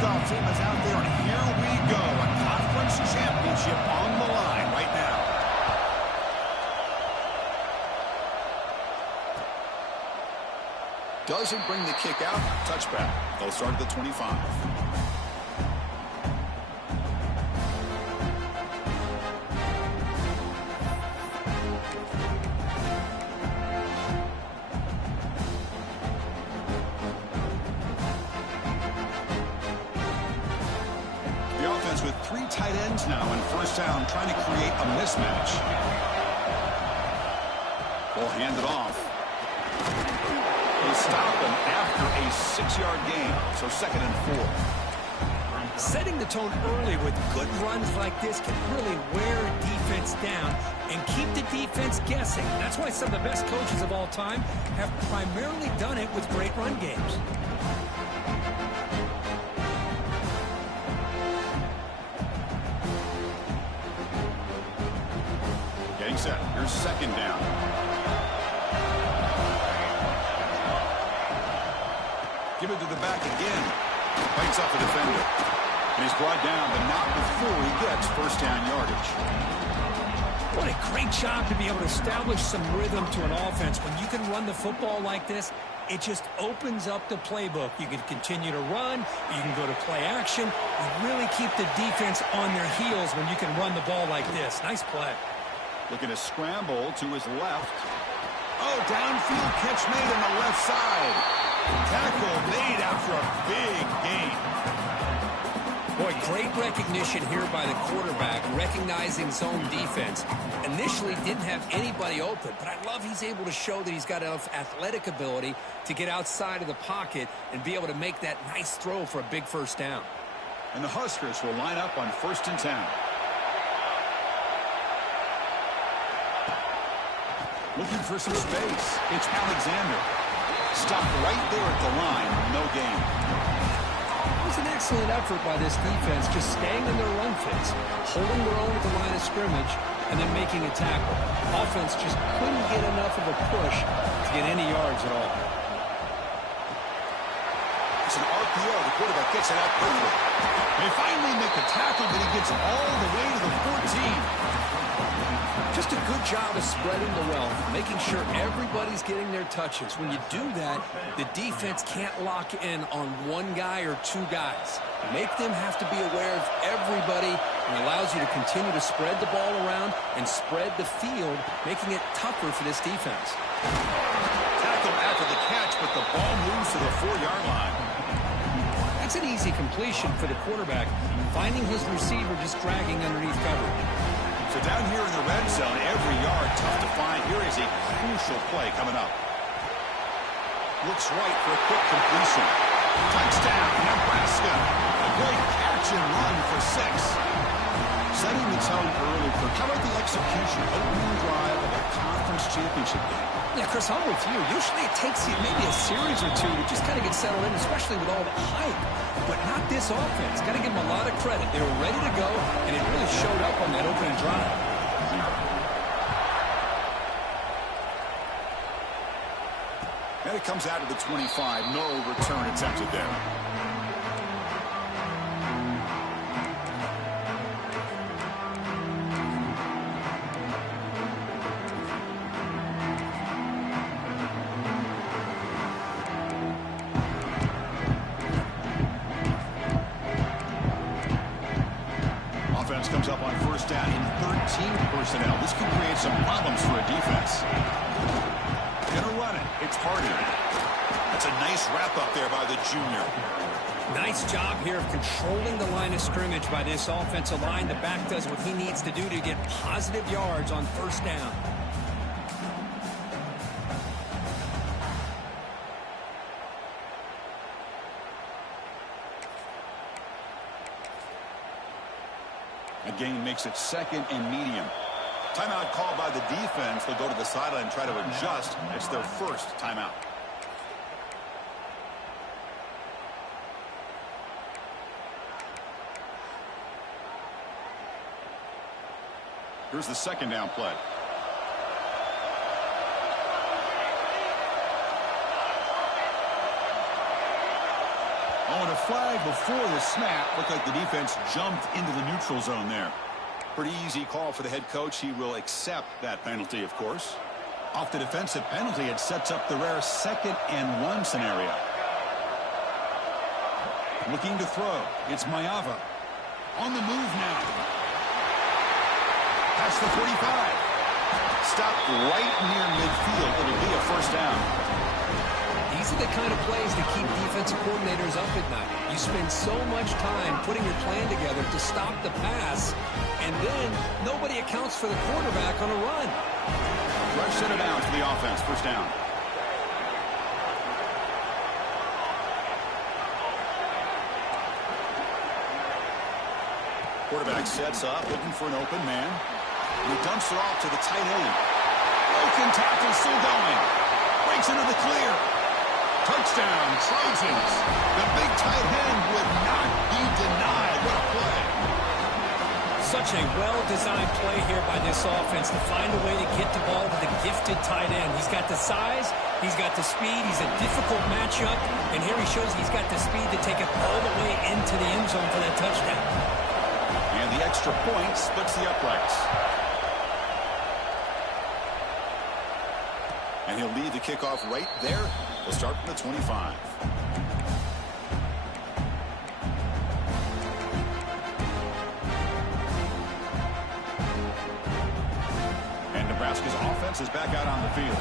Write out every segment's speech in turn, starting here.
kickoff team is out there, and here we go. A conference championship on the line right now. Doesn't bring the kick out. Touchback. They'll start at the 25. The offense with 3 tight ends now in first down, trying to create a mismatch. They'll hand it off. They stop him after a 6-yard gain, so 2nd and 4. Setting the tone early with good runs like this can really wear a defense down and keep the defense guessing. That's why some of the best coaches of all time have primarily done it with great run games. Getting set. Here's 2nd down. Give it to the back again. Bites off a defender. And he's brought down, but not before he gets first down yardage. What a great job to be able to establish some rhythm to an offense. When you can run the football like this, it just opens up the playbook. You can continue to run. You can go to play action. You really keep the defense on their heels when you can run the ball like this. Nice play. Looking to scramble to his left. Oh, downfield catch made on the left side. Tackle made after a big gain. Boy, great recognition here by the quarterback, recognizing zone defense. Initially didn't have anybody open, but I love he's able to show that he's got enough athletic ability to get outside of the pocket and be able to make that nice throw for a big first down. And the Huskers will line up on 1st and 10. Looking for some space. It's Alexander. Stopped right there at the line. No gain. It was an excellent effort by this defense, just staying in their run fits, holding their own at the line of scrimmage, and then making a tackle. Offense just couldn't get enough of a push to get any yards at all. It's an RPO. The quarterback gets it out quickly. They finally make the tackle, but he gets all the way to the 14. Just a good job of spreading the wealth, making sure everybody's getting their touches. When you do that, the defense can't lock in on one guy or 2 guys. Make them have to be aware of everybody, and allows you to continue to spread the ball around and spread the field, making it tougher for this defense. Tackle after the catch, but the ball moves to the 4-yard line. That's an easy completion for the quarterback, finding his receiver just dragging underneath coverage. So down here in the red zone, every yard tough to find. Here is a crucial play coming up. Looks right for a quick completion. Touchdown, Nebraska. A great catch and run for 6. Setting the tone early for how about the execution, opening drive of a conference championship game. Yeah, Chris, I'm with you. Usually it takes you maybe a series or 2 to just kind of get settled in, especially with all the hype. But not this offense. Got to give them a lot of credit. They were ready to go, and it really showed up on that opening drive. And it comes out of the 25. No return attempted there. Comes up on first down in 13 personnel. This could create some problems for a defense. Gonna run it. It's Hardy. That's a nice wrap up there by the junior. Nice job here of controlling the line of scrimmage by this offensive line. The back does what he needs to do to get positive yards on first down. A gain makes it 2nd and medium. Timeout called by the defense. They'll go to the sideline and try to adjust. It's their first timeout. Here's the 2nd down play. Oh, and a flag before the snap. Looked like the defense jumped into the neutral zone there. Pretty easy call for the head coach. He will accept that penalty, of course. Off the defensive penalty, it sets up the rare 2nd and 1 scenario. Looking to throw. It's Mayava. On the move now. Past the 45. Stopped right near midfield. It'll be a first down. These are the kind of plays that keep defensive coordinators up at night. You spend so much time putting your plan together to stop the pass, and then nobody accounts for the quarterback on a run. Rush center down for the offense. First down. Quarterback sets up, looking for an open man. And he dumps it off to the tight end. Broken tackle, still going. Breaks into the clear. Touchdown, Trojans. The big tight end would not be denied. What a play. Such a well-designed play here by this offense to find a way to get the ball to the gifted tight end. He's got the size, he's got the speed, he's a difficult matchup, and here he shows he's got the speed to take it all the way into the end zone for that touchdown. And the extra point splits the uprights. And he'll lead the kickoff right there. We'll start from the 25. And Nebraska's offense is back out on the field.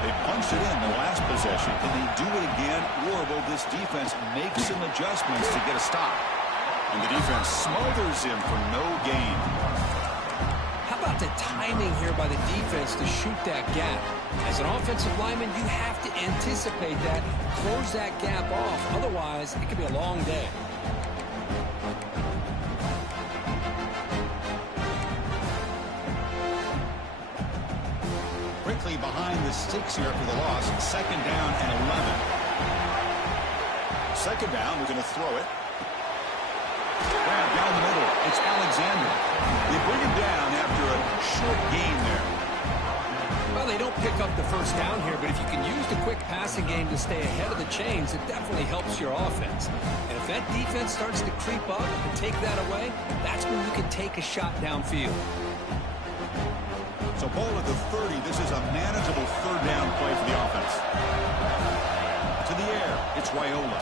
They punched it in the last possession. Can they do it again, or will this defense make some adjustments to get a stop? And the defense smothers him for no gain. How about the timing here by the defense to shoot that gap? As an offensive lineman, you have to anticipate that, close that gap off. Otherwise, it could be a long day. Quickly behind the sticks here for the loss. 2nd down and 11. 2nd down, we're going to throw it. Grab down the middle. It's Alexander. They bring him down after a short gain there. Well, they don't pick up the first down here, but if you can use the quick passing game to stay ahead of the chains, it definitely helps your offense. And if that defense starts to creep up and take that away, that's when you can take a shot downfield. So ball at the 30. This is a manageable 3rd down play for the offense. To the air. It's Raiola.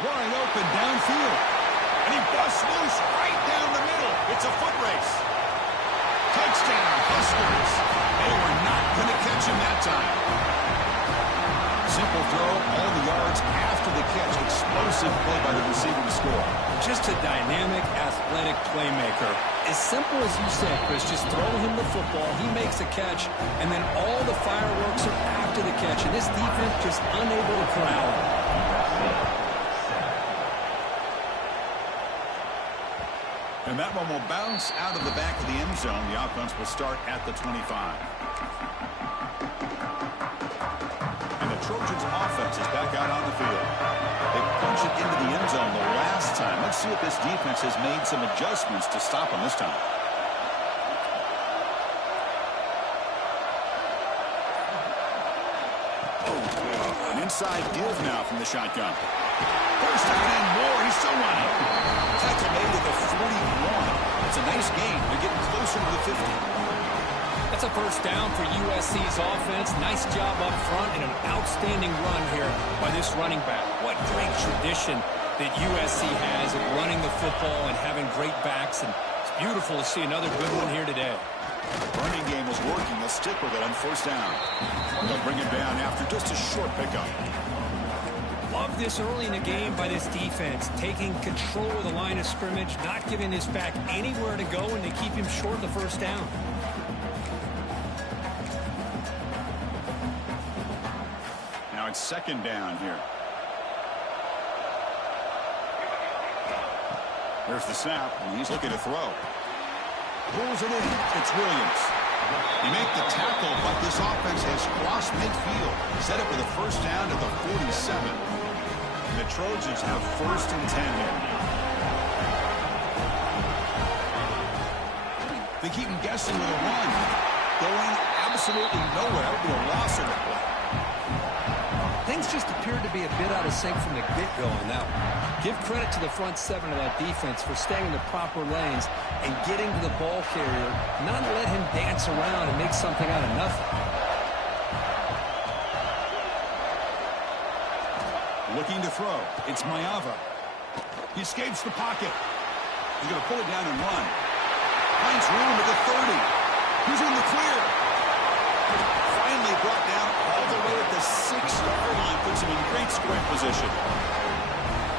Wide open downfield. And he busts loose right down the middle. It's a foot race. Touchdown, Huskers. They were not going to catch him that time. Simple throw, all the yards after the catch. Explosive play by the receiver to score. Just a dynamic, athletic playmaker. As simple as you said, Chris, just throw him the football, he makes a catch, and then all the fireworks are after the catch. And this defense just unable to corral him. And that one will bounce out of the back of the end zone. The offense will start at the 25. And the Trojans offense is back out on the field. They punch it into the end zone the last time. Let's see if this defense has made some adjustments to stop them this time. An inside give now from the shotgun. First down and more. He's still running. Tackle made at the 41. It's a nice gain. They're getting closer to the 50. That's a first down for USC's offense. Nice job up front and an outstanding run here by this running back. What great tradition that USC has of running the football and having great backs. And it's beautiful to see another good one here today. Running game was working. They'll stick with it on first down. They'll bring it down after just a short pickup. Love this early in the game by this defense, taking control of the line of scrimmage, not giving this back anywhere to go, and they keep him short of the first down. Now it's 2nd down here. There's the snap, and he's looking to throw. Pulls it in. It's Williams. He made the tackle, but this offense has crossed midfield. Set up with a first down at the 47. And the Trojans have 1st and 10 here. They keep him guessing with a run. Going absolutely nowhere. That would be a loss of the play. things just appeared to be a bit out of sync from the get-go on that one. Give credit to the front seven of that defense for staying in the proper lanes and getting to the ball carrier, not let him dance around and make something out of nothing. Looking to throw. It's Mayava. He escapes the pocket. He's going to pull it down and run. Finds room at the 30. He's in the clear. Finally brought down all the way at the 6-yard line. Puts him in great square position.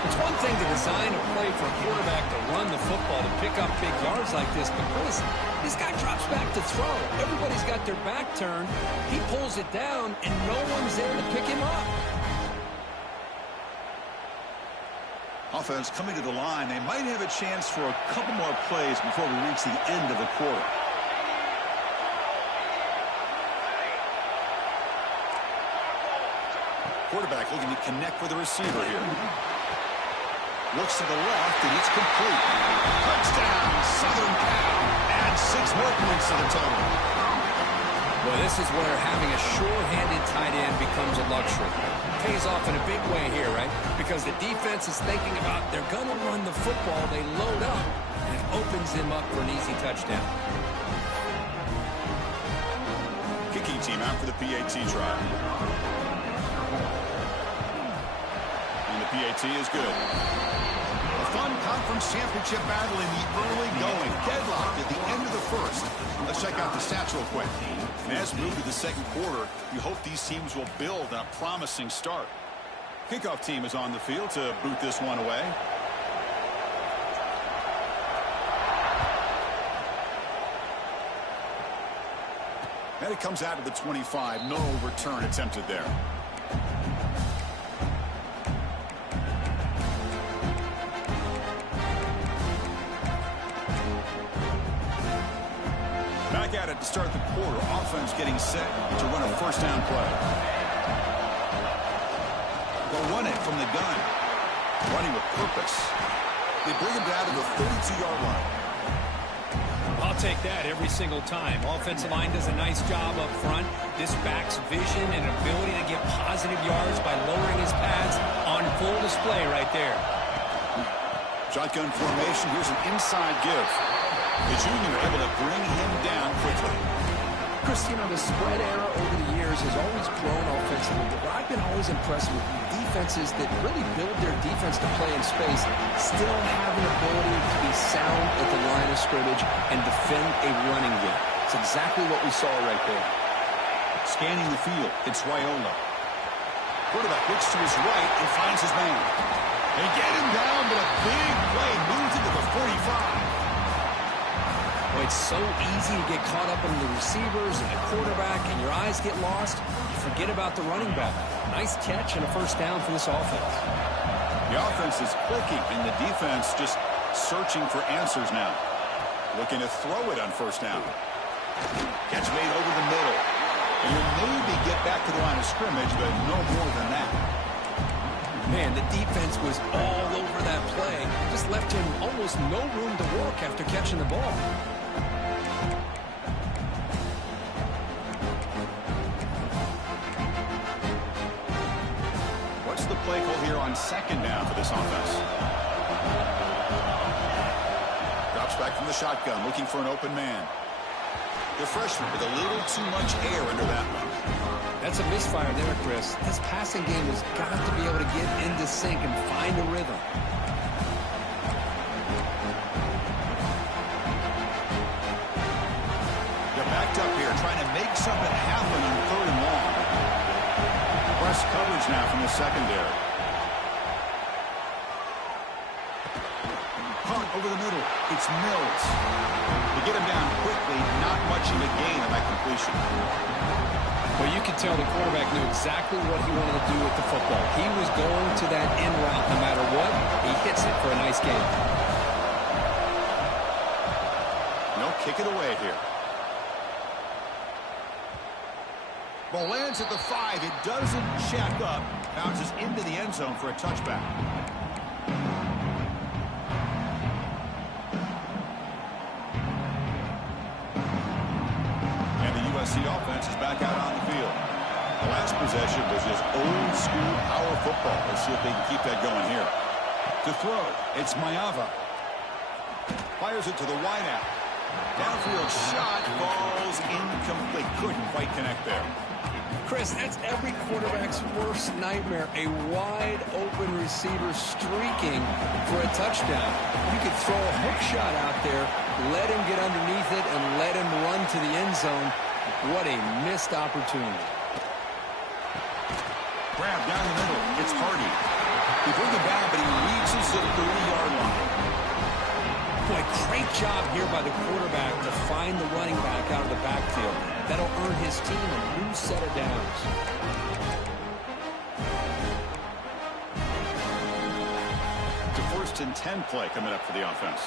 It's one thing to design a play for a quarterback to run the football, to pick up big yards like this, but Chris, this guy drops back to throw. Everybody's got their back turned. He pulls it down, and no one's there to pick him up. Offense coming to the line. They might have a chance for a couple more plays before we reach the end of the quarter. Quarterback looking to connect with the receiver here. Looks to the left, and it's complete. Touchdown, Southern Cal. Adds 6 more points to the total. Well, this is where having a sure-handed tight end becomes a luxury. Pays off in a big way here, right? Because the defense is thinking about they're going to run the football. They load up, and it opens him up for an easy touchdown. Kicking team out for the PAT try. And the PAT is good. A fun conference championship battle in the early going. Deadlocked at the end of the first. Let's check out the stats real quick. And as we move to the second quarter, you hope these teams will build on a promising start. Kickoff team is on the field to boot this one away. And it comes out to the 25. No return attempted there. Back at it to start the quarter. Offense getting set to run a first down play. They'll run it from the gun. Running with purpose. They bring him down to the 32-yard line. I'll take that every single time. Offensive line does a nice job up front. This back's vision and ability to get positive yards by lowering his pads on full display right there. Shotgun formation. Here's an inside give. The junior able to bring him down quickly. Chris, you know, the spread era over the years has always grown offensively, but I've been always impressed with defenses that really build their defense to play in space, still have an ability to be sound at the line of scrimmage and defend a running game. It's exactly what we saw right there. Scanning the field, it's Raiola. Quarterback looks to his right and finds his man. They get him down, but a big play moves into the 45. Well, it's so easy to get caught up in the receivers and the quarterback, and your eyes get lost. You forget about the running back. Nice catch and a first down for this offense. The offense is clicking, and the defense just searching for answers now. Looking to throw it on first down. Catch made over the middle. And you'll maybe get back to the line of scrimmage, but no more than that. Man, the defense was all over that play. Just left him almost no room to work after catching the ball. What's the play call here on second down for this offense? Drops back from the shotgun, looking for an open man. The freshman with a little too much air under that one. That's a misfire there, Chris. This passing game has got to be able to get into sync and find a rhythm. They're backed up here, trying to make something happen on third and long. Press coverage now from the secondary. Punt over the middle. It's Mills. To get him down quickly, not much of a gain on that completion. Well, you could tell the quarterback knew exactly what he wanted to do with the football. He was going to that in route no matter what. He hits it for a nice gain. No, kick it away here. Ball lands at the 5. It doesn't check up. Bounces into the end zone for a touchback. And the USC offense is back out on the field. The last possession was just old school power football. Let's see if they can keep that going here. To throw, it's Mayava. Fires it to the wideout. Downfield shot falls incomplete. Couldn't quite connect there. Chris, that's every quarterback's worst nightmare. A wide-open receiver streaking for a touchdown. You could throw a hook shot out there, let him get underneath it, and let him run to the end zone. What a missed opportunity. Grab down the middle. It's Hardy. He bring it down, but he reaches the 30-yard line. Boy, great job here by the quarterback to find the running back out of the backfield. That'll earn his team a new set of downs. The 1st and 10 play coming up for the offense.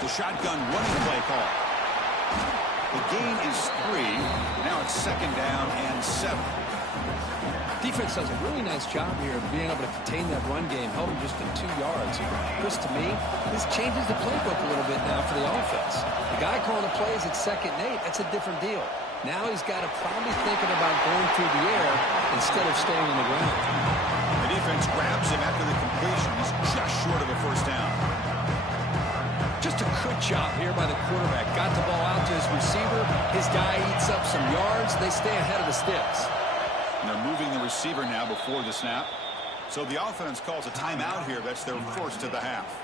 The shotgun running play call. The gain is 3. Now it's 2nd down and 7. Defense does a really nice job here of being able to contain that run game, held him just to 2 yards. Chris, to me, this changes the playbook a little bit now for the offense. The guy calling the plays at 2nd and 8, that's a different deal. Now he's got to probably thinking about going through the air instead of staying on the ground. The defense grabs him after the completion. He's just short of a 1st down. Just a good job here by the quarterback. Got the ball out to his receiver. His guy eats up some yards. They stay ahead of the sticks. And they're moving the receiver now before the snap. So the offense calls a timeout here. That's their 1st of the half.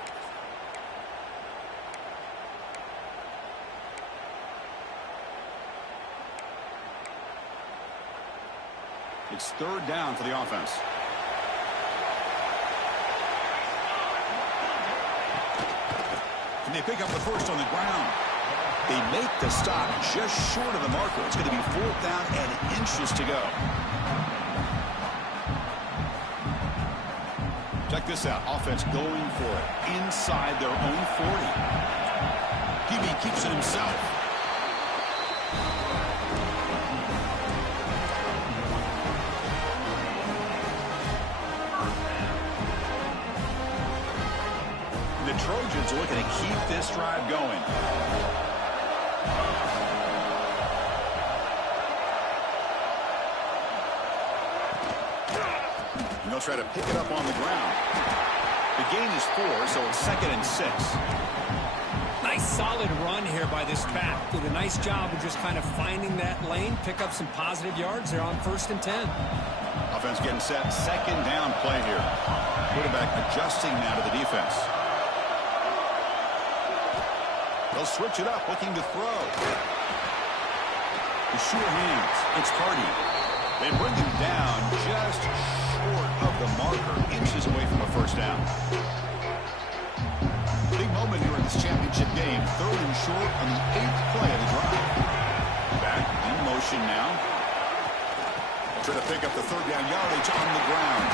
It's 3rd down for the offense. And they pick up the 1st on the ground. They make the stop just short of the marker. It's going to be 4th down and inches to go. Check this out. Offense going for it inside their own 40. QB keeps it himself. The Trojans are looking to keep this drive going. And they'll try to pick it up on the ground. The gain is 4, so it's 2nd and 6. Nice solid run here by this back. Did a nice job of just kind of finding that lane, pick up some positive yards. They're on 1st and 10. Offense getting set. 2nd down play here. Quarterback adjusting now to the defense. They'll switch it up, looking to throw. The sure hands. It's Hardy. They bring him down just short of the marker, inches away from a 1st down. Big moment here in this championship game. 3rd and short on the 8th play of the drive. Back in motion now. Try to pick up the 3rd down yardage on the ground.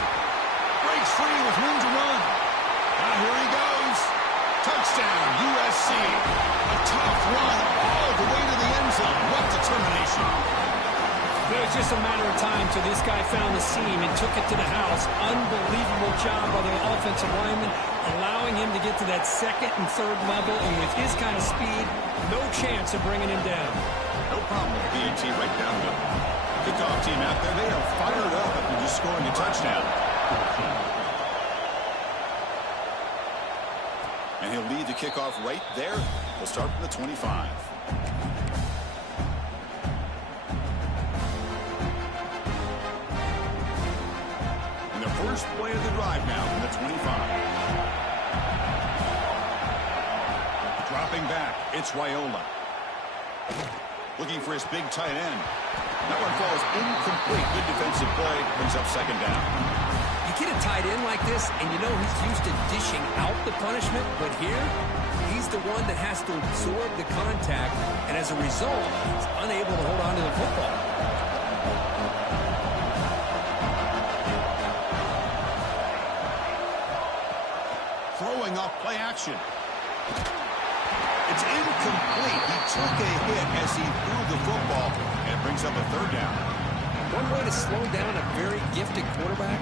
Breaks free with room to run. Now here he goes. Touchdown, USC. A tough run all the way to the end zone. What determination. It was just a matter of time till this guy found the seam and took it to the house. Unbelievable job by the offensive lineman, allowing him to get to that 2nd and 3rd level, and with his kind of speed, no chance of bringing him down. No problem with BT right down the kickoff team out there. They are fired up after just scoring a touchdown. And he'll lead the kickoff right there. We'll start from the 25. And the first play of the drive now from the 25. Dropping back, it's Raiola. Looking for his big tight end. That one falls incomplete. Good defensive play. Brings up 2nd down. You get a tight end like this, and you know he's used to dishing out the punishment, but here, he's the one that has to absorb the contact, and as a result, he's unable to hold on to the football. Throwing off play action. It's incomplete. He took a hit as he threw the football, and it brings up a 3rd down. One way to slow down a very gifted quarterback,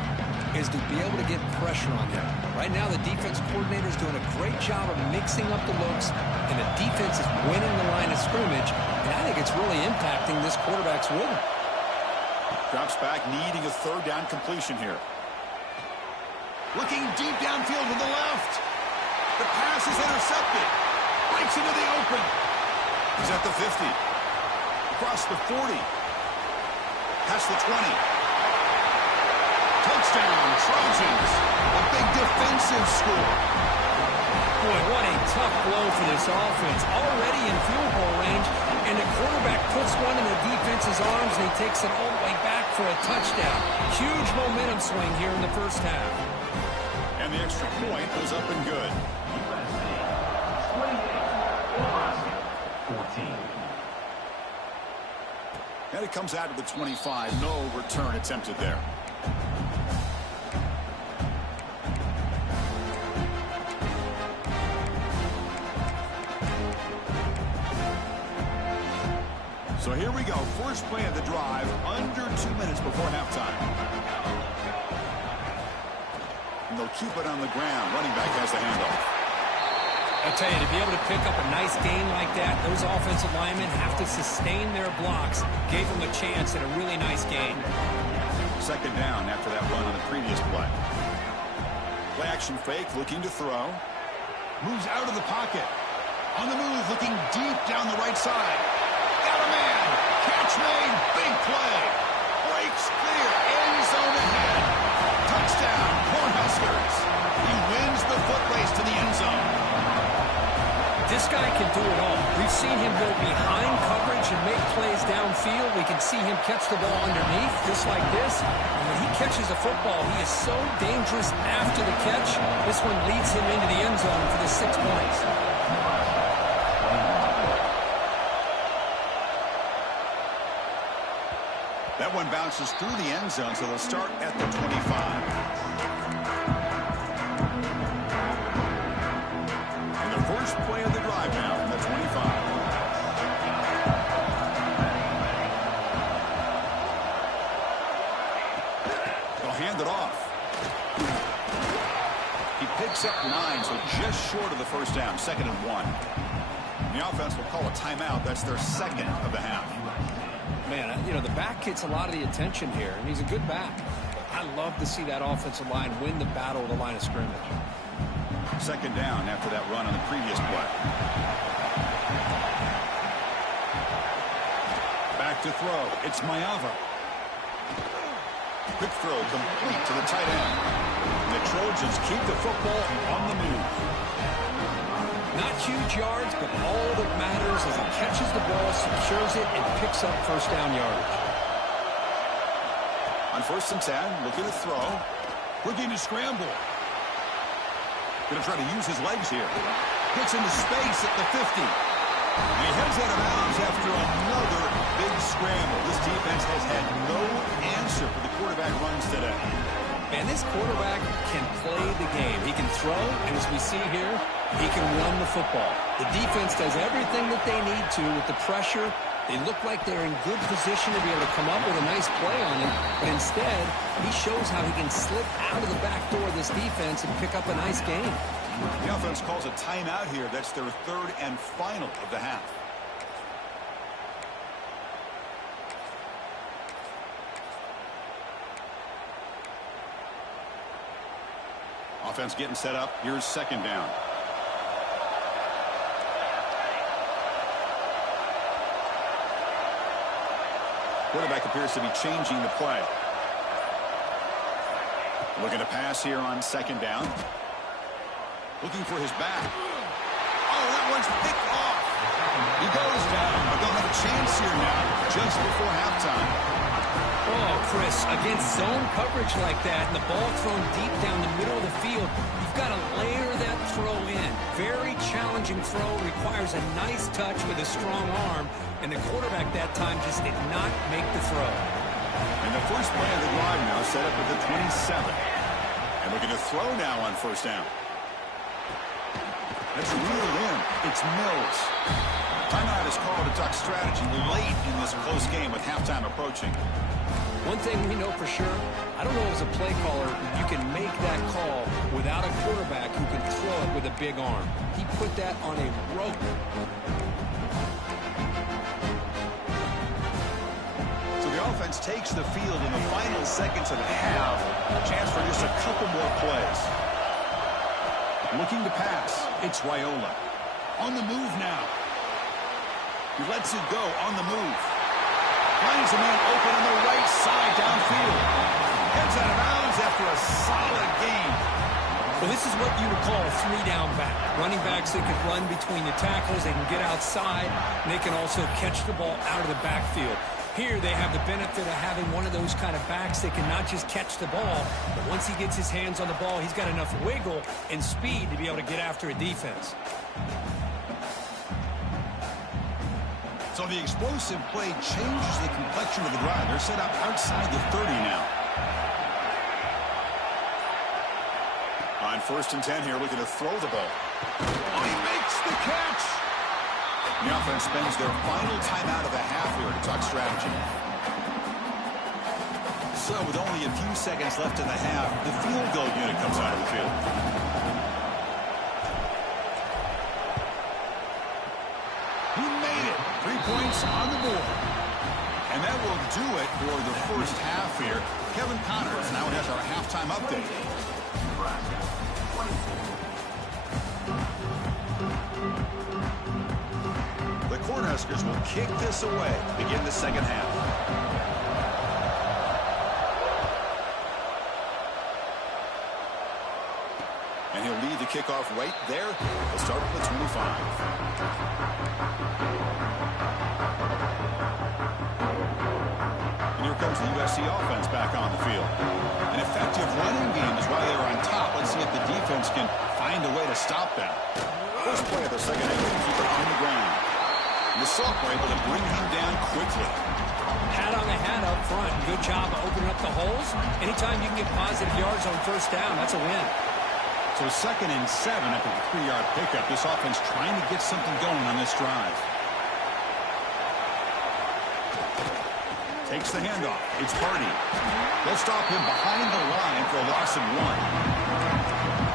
is to be able to get pressure on him. Right now, the defense coordinator is doing a great job of mixing up the looks, and the defense is winning the line of scrimmage, and I think it's really impacting this quarterback's rhythm. Drops back, needing a third down completion here. Looking deep downfield to the left. The pass is intercepted. Breaks into the open. He's at the 50. Across the 40. Past the 20. Touchdown, Trojans. A big defensive score. Boy, what a tough blow for this offense. Already in field goal range, and the quarterback puts one in the defense's arms, and he takes it all the way back for a touchdown. Huge momentum swing here in the first half. And the extra point was up and good. 14. And it comes out to the 25. No return attempted there. So here we go. First play of the drive, under 2 minutes before halftime. And they'll keep it on the ground. Running back has the handoff. I'll tell you, to be able to pick up a nice gain like that, those offensive linemen have to sustain their blocks. Gave them a chance at a really nice gain. Second down after that run on the previous play. Play action fake, looking to throw. Moves out of the pocket. On the move, looking deep down the right side. Got a man. Catch made. Big play. Breaks clear. End zone ahead. Touchdown, Cornhuskers. He wins the foot race to the end zone. This guy can do it all. We've seen him go behind coverage and make plays downfield. We can see him catch the ball underneath, just like this. And when he catches a football, he is so dangerous after the catch. This one leads him into the end zone for the 6 points. That one bounces through the end zone, so they'll start at the 25. First play of the drive now from the 25. They'll hand it off. He picks up 9, so just short of the first down, 2nd and 1. And the offense will call a timeout. That's their second of the half. Man, you know, the back gets a lot of the attention here, and he's a good back. I love to see that offensive line win the battle of the line of scrimmage. Second down after that run on the previous play. Back to throw. It's Mayava. Quick throw complete to the tight end. And the Trojans keep the football on the move. Not huge yards, but all that matters is he catches the ball, secures it, and picks up first down yardage. On 1st and 10, looking to throw. Looking to scramble. Going to try to use his legs here. Gets into space at the 50. And he heads out of bounds after another big scramble. This defense has had no answer for the quarterback runs today. Man, this quarterback can play the game. He can throw, and as we see here, he can run the football. The defense does everything that they need to with the pressure. They look like they're in good position to be able to come up with a nice play on him, but instead, he shows how he can slip out of the back door of this defense and pick up a nice gain. The offense calls a timeout here. That's their third and final of the half. Offense getting set up. Here's second down. Quarterback appears to be changing the play. Looking to pass here on second down. Looking for his back. Oh, that one's picked off. He goes down, but they'll have a chance here now just before halftime. Oh, Chris, against zone coverage like that and the ball thrown deep down the middle of the field, you've got to layer that throw in. Very challenging throw, requires a nice touch with a strong arm, and the quarterback that time just did not make the throw. And the first play of the drive now set up at the 27. And looking to throw now on first down. That's reeled in. It's Mills. Timeout is called to duck strategy late in this close game with halftime approaching. One thing we know for sure, I don't know as a play caller, you can make that call without a quarterback who can throw it with a big arm. He put that on a rope. So the offense takes the field in the final seconds of the half. A chance for just a couple more plays. Looking to pass. It's Raiola. On the move now. He lets it go on the move. Finds a man open on the right side downfield. Heads out of bounds after a solid gain. Well, this is what you would call a three-down back. Running backs that can run between the tackles, they can get outside, and they can also catch the ball out of the backfield. Here they have the benefit of having one of those kind of backs that can not just catch the ball, but once he gets his hands on the ball, he's got enough wiggle and speed to be able to get after a defense. So the explosive play changes the complexion of the drive. They're set up outside the 30 now. On 1st and 10 here, looking to throw the ball. Oh, he makes the catch! The offense spends their final timeout of the half here to talk strategy. So with only a few seconds left in the half, the field goal unit comes out of the field. He made it. 3 points on the board. And that will do it for the first half here. Kevin Connors now has our halftime update. The Cornhuskers will kick this away to begin the second half. And he'll lead the kickoff right there. He'll start with the 25. And here comes the USC offense back on the field. An effective running game is why they're on top. Let's see if the defense can find a way to stop that. First play of the second half, keep it on the ground. And the Salk were able to bring him down quickly. Hat on the hat up front. Good job of opening up the holes. Anytime you can get positive yards on first down, that's a win. So 2nd and 7 after the 3-yard pickup. This offense trying to get something going on this drive. Takes the handoff. It's Purdy. They'll stop him behind the line for a loss of 1.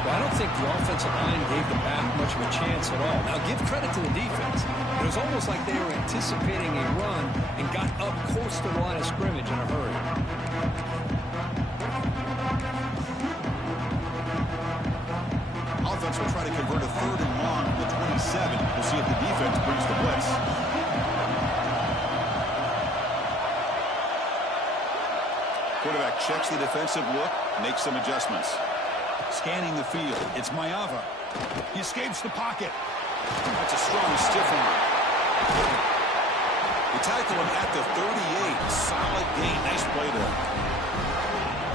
Well, I don't think the offensive line gave the back much of a chance at all. Now, give credit to the defense. It was almost like they were anticipating a run and got up close to the line of scrimmage in a hurry. Offense will try to convert a 3rd and long from the 27. We'll see if the defense brings the blitz. Quarterback checks the defensive look, makes some adjustments. Scanning the field, it's Maeva. He escapes the pocket. That's a strong stiff arm. They tackle him at the 38. Solid gain. Nice play there.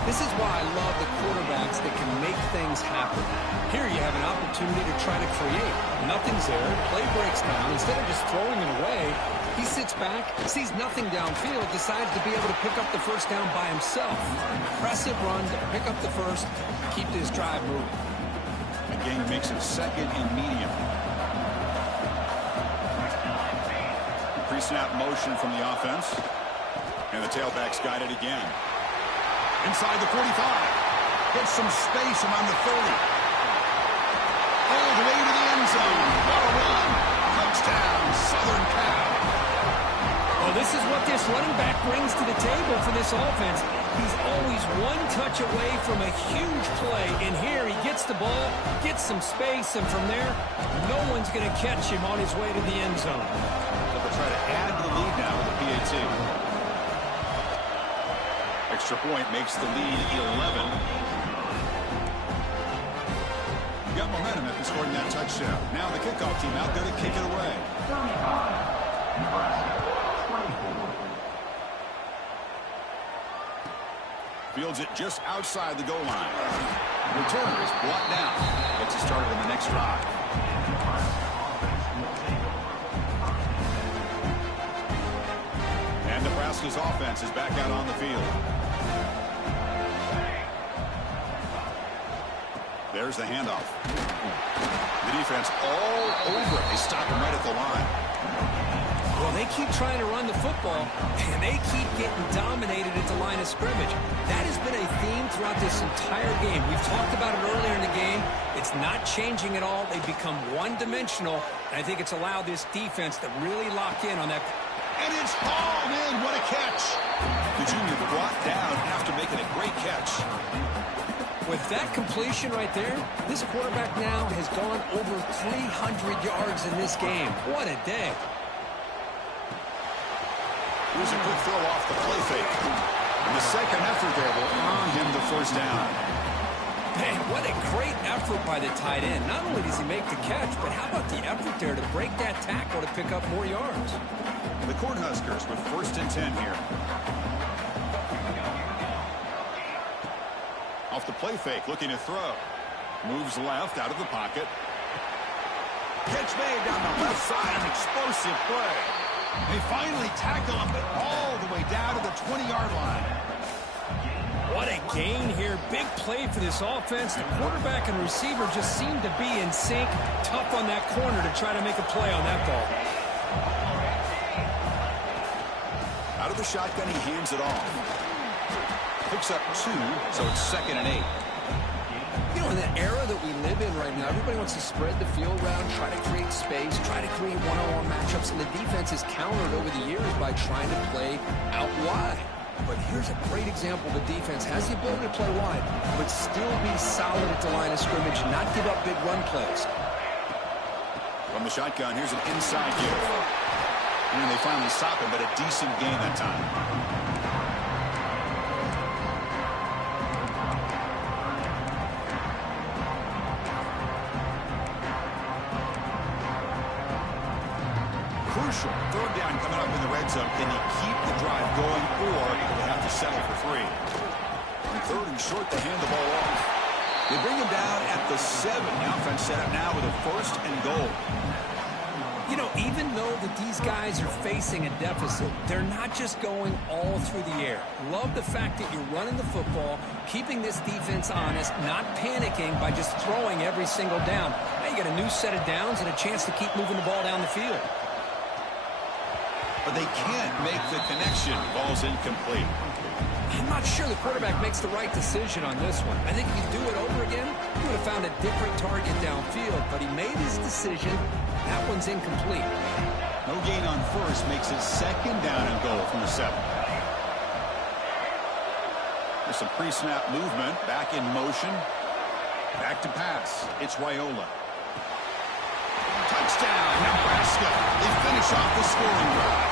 This is why I love the quarterbacks that can make things happen. Here you have an opportunity to try to create. Nothing's there. Play breaks down. Instead of just throwing it away, he sits back, sees nothing downfield, decides to be able to pick up the first down by himself. Impressive run to pick up the first, keep this drive moving. Again, makes it 2nd and medium. Pre-snap motion from the offense. And the tailback's got it again. Inside the 45. Gets some space around the 30. All the way to the end zone. What a run. Touchdown, Southern Cal. Well, this is what this running back brings to the table for this offense. He's always one touch away from a huge play. And here he gets the ball, gets some space, and from there, no one's going to catch him on his way to the end zone. They'll try to add to the lead now with the PAT. Extra point makes the lead 11. You got momentum after scoring that touchdown. Now the kickoff team out there to kick it away. Fields it just outside the goal line. Returner is brought down. Gets it started in the next drive. And Nebraska's offense is back out on the field. There's the handoff. The defense all over it. They stop him right at the line. Well, they keep trying to run the football, and they keep getting dominated at the line of scrimmage. That has been a theme throughout this entire game. We've talked about it earlier in the game. It's not changing at all. They've become one-dimensional, and I think it's allowed this defense to really lock in on that. And it's hauled in. What a catch. The junior brought down after making a great catch. With that completion right there, this quarterback now has gone over 300 yards in this game. What a day. Here's a good throw off the play fake. And the second effort there will earn him the first down. Man, what a great effort by the tight end. Not only does he make the catch, but how about the effort there to break that tackle to pick up more yards? The Cornhuskers with 1st and 10 here. Off the play fake, looking to throw. Moves left out of the pocket. Catch made down the left side, an explosive play. They finally tackle him, but all the way down to the 20-yard line. What a gain here. Big play for this offense. The quarterback and receiver just seem to be in sync. Tough on that corner to try to make a play on that ball. Out of the shotgun, he hands it off. Picks up 2, so it's 2nd and 8. You know, in the era that we live in right now, everybody wants to spread the field around, try to create space, try to create one-on-one matchups, and the defense has countered over the years by trying to play out wide. But here's a great example. The defense has the ability to play wide, but still be solid at the line of scrimmage, not give up big run plays. From the shotgun, here's an inside give. And they finally stop him, but a decent gain that time. Crucial. 3rd down coming up in the red zone. Can he keep the drive going, or will they have to settle for 3? On 3rd and short, they hand the ball off. They bring him down at the 7. The offense set up now with a 1st and goal. You know, even though that these guys are facing a deficit, they're not just going all through the air. Love the fact that you're running the football, keeping this defense honest, not panicking by just throwing every single down. Now you got a new set of downs and a chance to keep moving the ball down the field. But they can't make the connection. Ball's incomplete. I'm not sure the quarterback makes the right decision on this one. I think if you do it over again, he would have found a different target downfield, but he made his decision. That one's incomplete. No gain on 1st makes it 2nd down and goal from the 7. There's some pre-snap movement. Back in motion. Back to pass. It's Raiola. Touchdown, Nebraska. They finish off the scoring drive.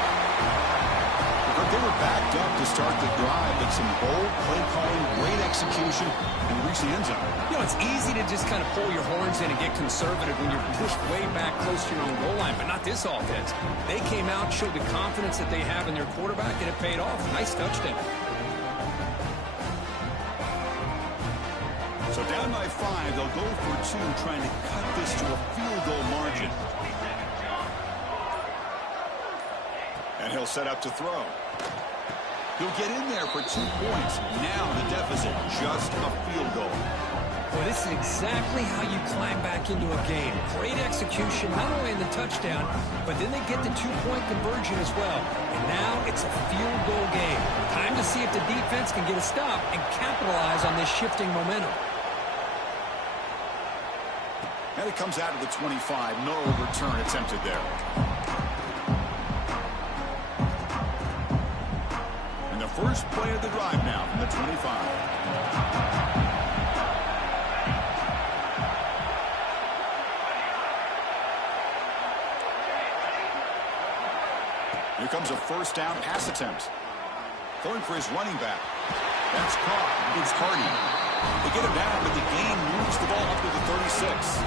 But they were backed up to start the drive, but some bold play calling, great execution, and reach the end zone. You know, it's easy to just kind of pull your horns in and get conservative when you're pushed way back close to your own goal line, but not this offense. They came out, showed the confidence that they have in their quarterback, and it paid off. Nice touchdown. So down by 5, they'll go for 2, trying to cut this to a field goal margin. And he'll set up to throw. He'll get in there for 2 points. Now the deficit, just a field goal. Well, this is exactly how you climb back into a game. Great execution, not only in the touchdown, but then they get the 2-point conversion as well. And now it's a field goal game. Time to see if the defense can get a stop and capitalize on this shifting momentum. And it comes out of the 25. No return attempted there. And the first play of the drive now from the 25. Here comes a 1st down pass attempt. Throwing for his running back. That's caught. It's Hardy. They get him down, but the gain moves the ball up to the 36.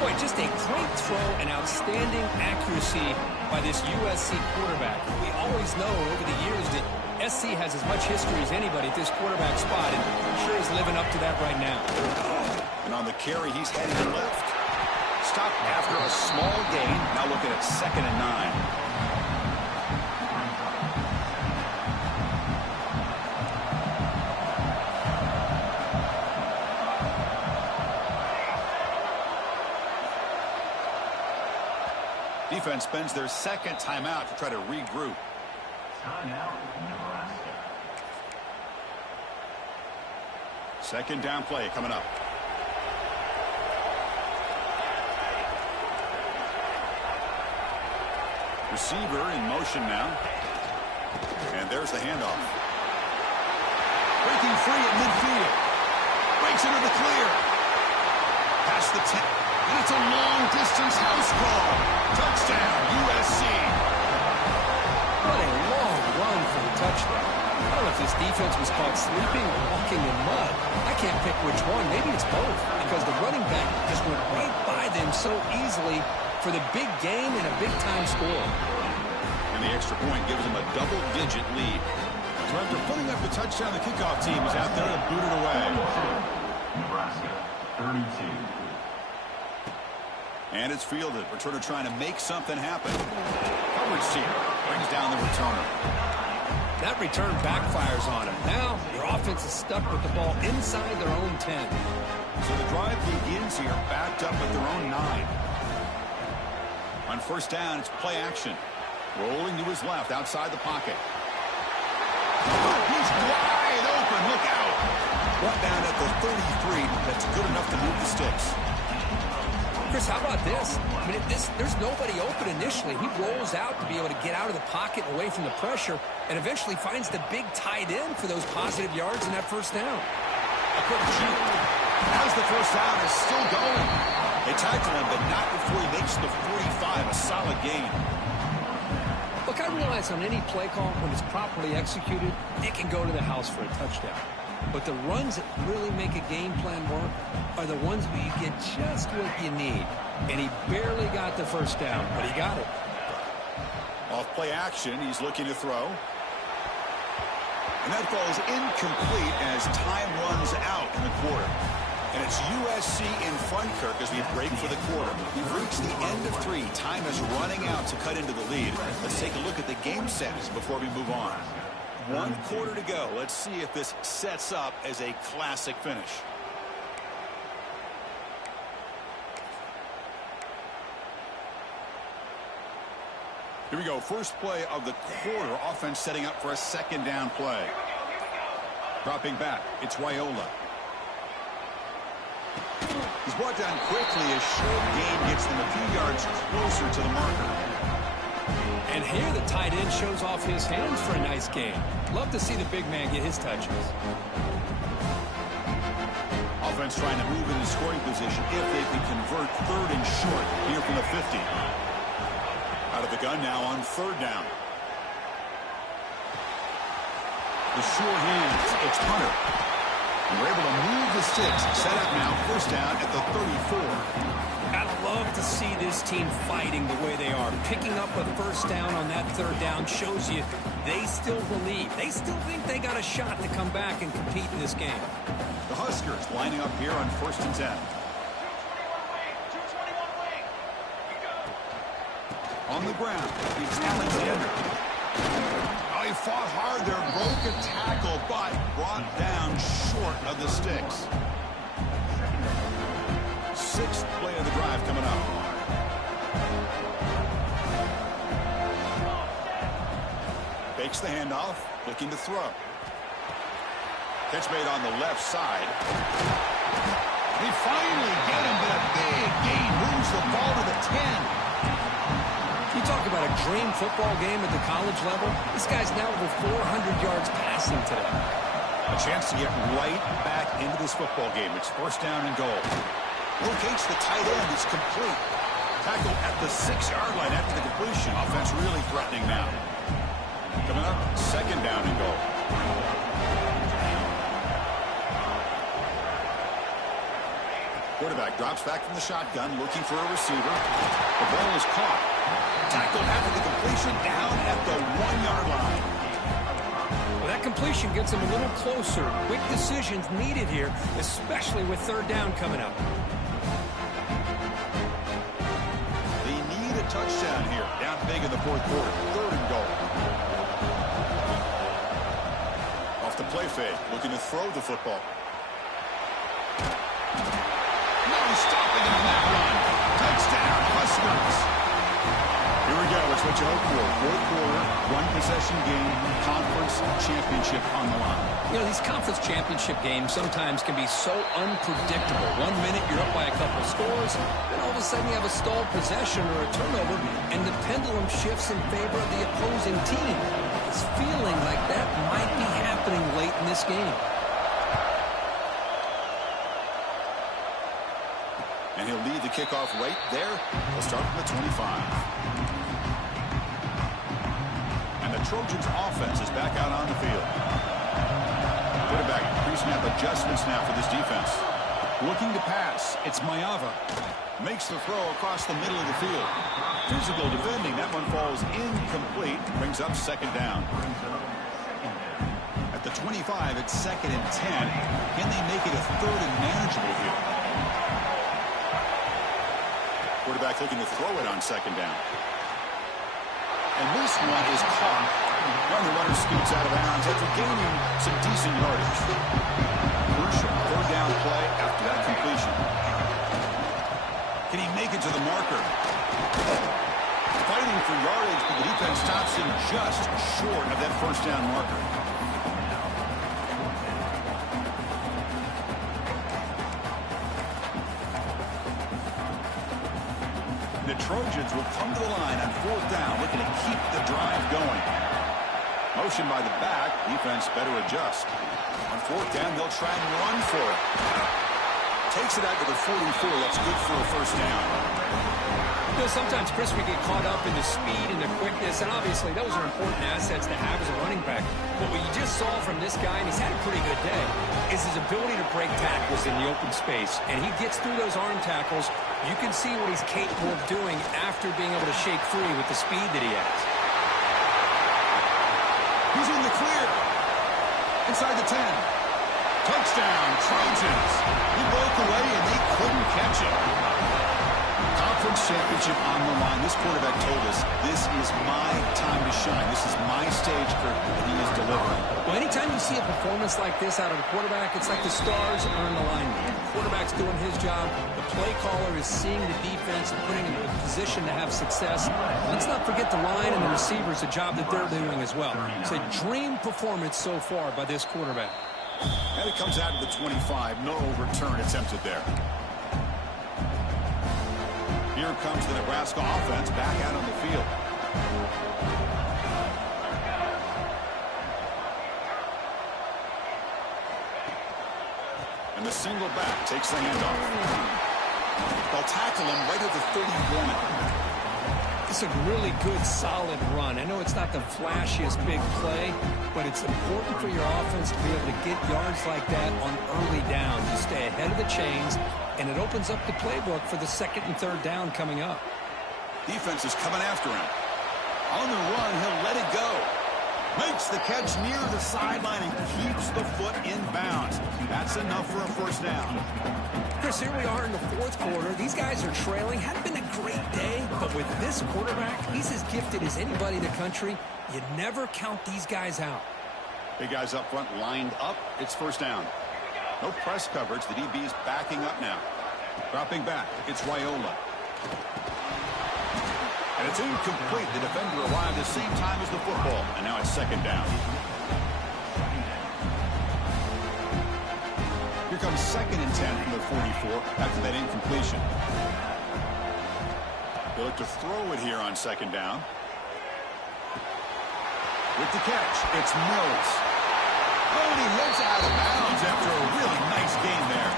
Boy, just a great throw and outstanding accuracy by this USC quarterback. We always know over the years that SC has as much history as anybody at this quarterback spot, and I'm sure he's living up to that right now. And on the carry, he's heading left. Stopped after a small gain. Now looking at 2nd and 9. defense spends their second timeout to try to regroup. Timeout, Nebraska. Second down play coming up. Receiver in motion now. And there's the handoff. Breaking free at midfield. Breaks into the clear. Past the 10. And it's a long-distance house call. Touchdown, USC. What a long run for the touchdown. I don't know if this defense was caught sleeping or walking in mud. I can't pick which one. Maybe it's both, because the running back just went right by them so easily for the big gain and a big-time score. And the extra point gives them a double-digit lead. So after putting up the touchdown, the kickoff team is out there to boot it away. Nebraska, 32. And it's fielded. Returner trying to make something happen. Coverage team brings down the returner. That return backfires on him. Now, your offense is stuck with the ball inside their own 10. So the drive begins here, backed up at their own 9. On first down, it's play action. Rolling to his left, outside the pocket. He's wide open. Look out. Brought down at the 33. That's good enough to move the sticks. Chris, how about this? I mean, there's nobody open initially. He rolls out to be able to get out of the pocket away from the pressure and eventually finds the big tight end for those positive yards in that first down. A quick juke. As the first down is still going. They tackle him, but not before he makes the 45. A solid gain. Look, I realize on any play call, when it's properly executed, it can go to the house for a touchdown. But the runs that really make a game plan work are the ones where you get just what you need. And he barely got the first down, but he got it. Off play action, he's looking to throw. And that ball is incomplete as time runs out in the quarter. And it's USC in front, Kirk, as we break for the quarter. We've reached the end of 3. Time is running out to cut into the lead. Let's take a look at the game stats before we move on. 1 quarter to go. Let's see if this sets up as a classic finish. Here we go. First play of the quarter. Offense setting up for a second down play. Dropping back. It's Wyola. He's brought down quickly. A short gain gets them a few yards closer to the marker. And here the tight end shows off his hands for a nice gain. Love to see the big man get his touches. Offense trying to move into scoring position if they can convert 3rd and short here from the 50. Out of the gun now on 3rd down. The sure hands. It's Hunter. And we're able to move the sticks. Set up now. First down at the 34. I love to see this team fighting the way they are. Picking up a first down on that 3rd down shows you they still believe. They still think they got a shot to come back and compete in this game. The Huskers lining up here on 1st and 10. On the ground, it's Alexander. Oh, he fought hard there, broke a tackle, but brought down short of the sticks. 6th play of the drive coming up. Fakes the handoff, looking to throw. Catch made on the left side. They finally get him, but a big gain moves the ball to the 10. You talk about a dream football game at the college level. This guy's now over 400 yards passing today. A chance to get right back into this football game. It's first down and goal. Locates the tight end. It's complete. Tackle at the 6-yard line after the completion. Offense really threatening now. Coming up, second down and goal. Quarterback drops back from the shotgun, looking for a receiver. The ball is caught. Tackled after the completion, down at the 1-yard line. Well, that completion gets him a little closer. Quick decisions needed here, especially with 3rd down coming up. They need a touchdown here. Down big in the 4th quarter. 3rd and goal. Off the play fake, looking to throw the football. No stopping on that run. Touchdown, Huskers. what you hope for. Fourth quarter, one-possession game, conference championship on the line. You know, these conference championship games sometimes can be so unpredictable. 1 minute you're up by a couple of scores, then all of a sudden you have a stalled possession or a turnover, and the pendulum shifts in favor of the opposing team. It's feeling like that might be happening late in this game. And he'll lead the kickoff right there. He'll start from the 25. And the Trojans' offense is back out on the field. Quarterback, pre-snap adjustments now for this defense. Looking to pass. It's Mayava. Makes the throw across the middle of the field. Physical defending. That one falls incomplete. Brings up second down. At the 25, it's 2nd and 10. Can they make it a 3rd and manageable here? Quarterback looking to throw it on 2nd down. And this one is caught. And the runner scoots out of bounds after gaining some decent yardage. Crucial 3rd down play after that completion. Can he make it to the marker? Fighting for yardage, but the defense stops him just short of that 1st down marker. The Trojans will come to the line on 4th down, looking to keep the drive going. Motion by the back. Defense better adjust. On 4th down, they'll try and run for it. Takes it out to the 44. That's good for a 1st down. You know, sometimes, Chris, we get caught up in the speed and the quickness, and obviously those are important assets to have as a running back. But what you just saw from this guy, and he's had a pretty good day, is his ability to break tackles in the open space. And he gets through those arm tackles. You can see what he's capable of doing after being able to shake free with the speed that he has. He's in the clear. Inside the 10. Touchdown, Trojans. He broke away, and they couldn't catch him. Conference championship on the line. This quarterback told us, this is my time to shine. This is my stage, Kirk, and he is delivering. Well, anytime you see a performance like this out of a quarterback, it's like the stars are in alignment. The quarterback's doing his job. The play caller is seeing the defense and putting him in a position to have success. Let's not forget the line and the receivers, the job that they're doing as well. It's a dream performance so far by this quarterback. And it comes out to the 25. No return attempted there. Here comes the Nebraska offense back out on the field. And the single back takes the handoff. They'll tackle him right at the 31. It's a really good, solid run. I know it's not the flashiest big play, but it's important for your offense to be able to get yards like that on early downs. You stay ahead of the chains, and it opens up the playbook for the 2nd and 3rd down coming up. Defense is coming after him. On the run, he'll let it go. Makes the catch near the sideline and keeps the foot in bounds. That's enough for a 1st down. Chris, here we are in the 4th quarter. These guys are trailing. Hadn't been a great day, but with this quarterback, he's as gifted as anybody in the country. You never count these guys out. Big guys up front lined up. It's 1st down. No press coverage. The DB is backing up now. Dropping back. It's Raiola. And it's incomplete. The defender arrived at the same time as the football. And now it's 2nd down. Here comes 2nd and 10 from the 44 after that incompletion. They'll look to throw it here on 2nd down. With the catch, it's Mills. Oh, and he heads out of bounds after a really nice game there.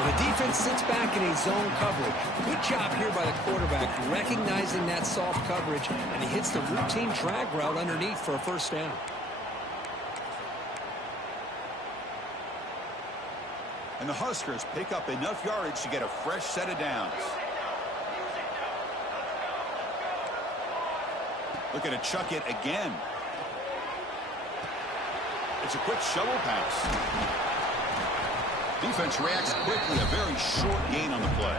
Well, the defense sits back in a zone coverage. Good job here by the quarterback recognizing that soft coverage, and he hits the routine drag route underneath for a 1st down. And the Huskers pick up enough yardage to get a fresh set of downs. Looking to chuck it again. It's a quick shovel pass. Defense reacts quickly. A very short gain on the play.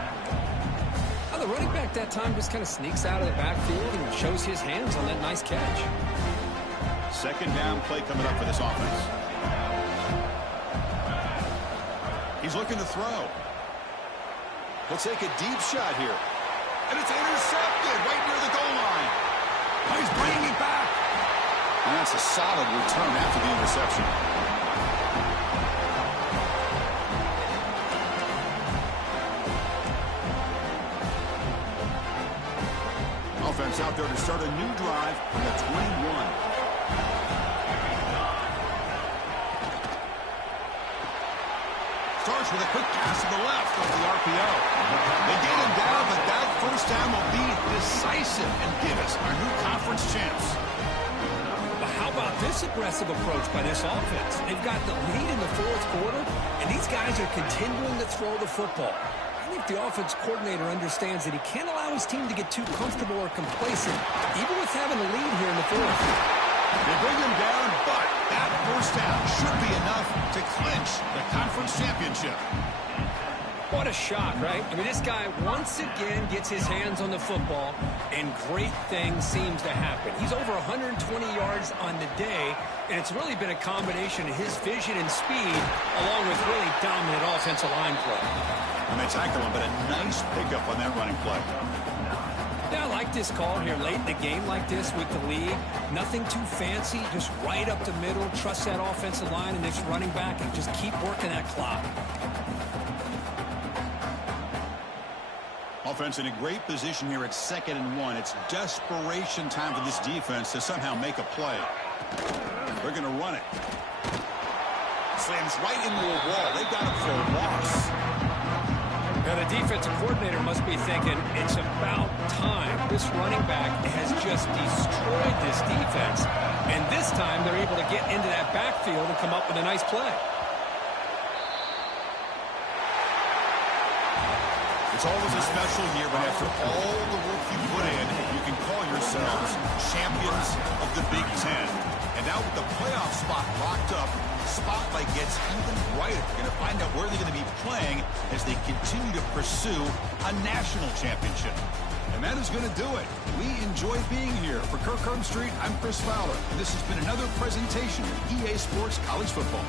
Now the running back that time just kind of sneaks out of the backfield and shows his hands on that nice catch. 2nd down play coming up for this offense. He's looking to throw. He'll take a deep shot here. And it's intercepted right near the goal line. Oh, he's bringing it back. And that's a solid return after the interception. Offense out there to start a new drive from the 21. Starts with a quick pass to the left off the RPO. They get him down, but that first down will be decisive and give us our new conference champs. But how about this aggressive approach by this offense? They've got the lead in the fourth quarter, and these guys are continuing to throw the football. I think the offense coordinator understands that he can't allow his team to get too comfortable or complacent, even with having a lead here in the fourth. They bring him down, but that first down should be enough to clinch the conference championship. What a shot, right? I mean, this guy once again gets his hands on the football, and great things seems to happen. He's over 120 yards on the day, and it's really been a combination of his vision and speed, along with really dominant offensive line play. And they tackle him, but a nice pickup on that running play. Yeah, I like this call here late in the game like this with the lead. Nothing too fancy, just right up the middle. Trust that offensive line and this running back and just keep working that clock. Offense in a great position here at 2nd and 1. It's desperation time for this defense to somehow make a play. They're going to run it. Slams right into a wall. They've got him for a loss. Now, the defensive coordinator must be thinking, it's about time. This running back has just destroyed this defense. And this time, they're able to get into that backfield and come up with a nice play. It's always a special year, but after all the work you put in, you can call yourselves champions of the Big 10. And now with the playoff spot locked up, the spotlight gets even brighter. We're going to find out where they're going to be playing as they continue to pursue a national championship. And that is going to do it. We enjoy being here. For Kirk Street, I'm Chris Fowler. And this has been another presentation of EA Sports College Football.